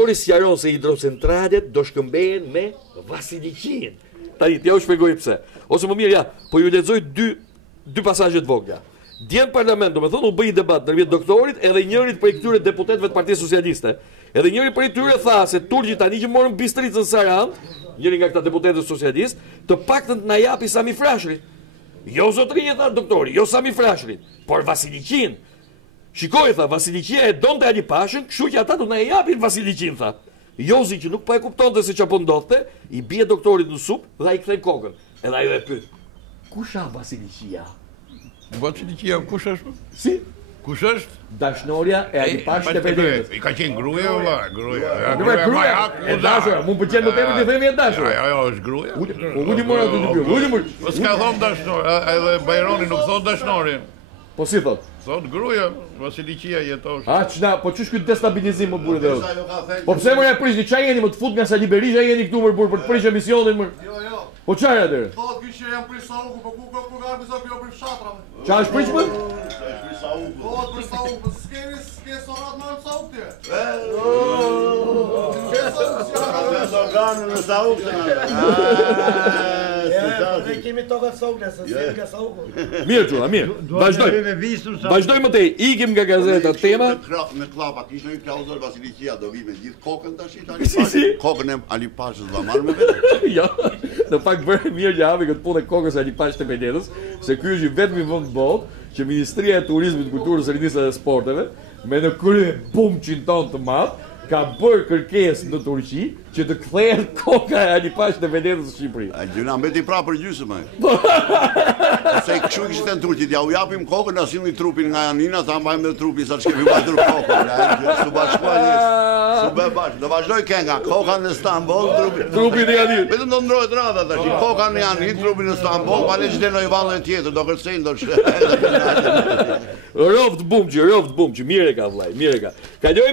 doktori sqaron se hidrocentralet do shkëmbehen me Vasiliqin. Tani, t'ja u shpjegoj pse. Ose më mirë, ja, po ju lexoj dy pasazhe të vogla. Djem parlament, do me thonë, u bëj debat ndërmjet doktorit edhe njërit prej këtyre deputetëve të Partisë Socialiste. Edhe njëri prej tyre tha se turqit tani që morën Bistricën Saran, njëri nga këta deputetët socialist, të paktën na japi Sami Frashërit. Jo zotrinje, tha doktori, jo Sami Frashërit, por Vasiliqin. Shikoj, tha, Vasiliqia e donte Ali Pashën, kështu që ata do na japin Vasiliqin, tha. Jozi që nuk po e kuptonte se çapo ndodhte, i bie doktorit në supë dhe ai kthej kokën. Edhe ai e pyet. Kush është Vasiliqia? Vasiliqia kush është? Si? Kush është? Dashnorja e Ali Pashës të Belenës. I ka qenë gruaja valla, gruaja. E dashura, mu pëlqen më tepër të themi e dashur. Jo, është gruaja. Uli mora të dy pyetje. Po s'ka thon dashnor, edhe Bajroni nuk thon dashnorin. Po si thot? Thot gruaja, Vasiliqia jetosh. Ç'na, po ç'është ky destabilizim më burrë dhe. Po pse më ja prish, ç'a jeni më të fut nga Sali Berisha, jeni këtu më burr për të prishë emisionin më. Jo. Po çfarë atë? Thot ky që jam prish Sauku, po ku ka vizor jo prish fshatra. Ç'a është prish më? Po prish Sauku, po s'ke sorat më në Sauk ti. Organën në Sauk. Ne kemi tokat Saukës, se ka Sauku. Mirë çuna, mirë. Vazhdoj më tej, ikim nga gazeta tema. Në klapat ishte një klauzul Vasiliqia do vi me gjithë kokën tash tani. Kokën e Ali Pashës do marr me vetë. Jo. Në fakt bëre mirë që hapi këtë punë kokës Ali Pashës të Belenës, se ky është i vetmi vend në botë që Ministria e Turizmit, Kulturës, Rinisë dhe Sporteve me në krye bumçin ton të madh ka bërë kërkesë në Turqi që të kthehet koka e Ali Pashës të Belenës në Shqipëri. A gjuna mbeti prapë për gjysmë. Se kështu kishte në Turqi, ja u japim kokën, na sillni trupin nga Janina, ta mbajmë me trupin sa ç'kemi mbajtur kokën. Su bashkuani. Su bë bash. Do vazhdoj kënga, koka në Stamboll, Trupin e Janin. Vetëm do ndrohet rradha tash. Koka në Janin, trupin në Stamboll, pa le çdo lloj vallë tjetër, do kërcejnë do Rovt bumçi, mirë e ka vllai, mirë e ka. Kaloj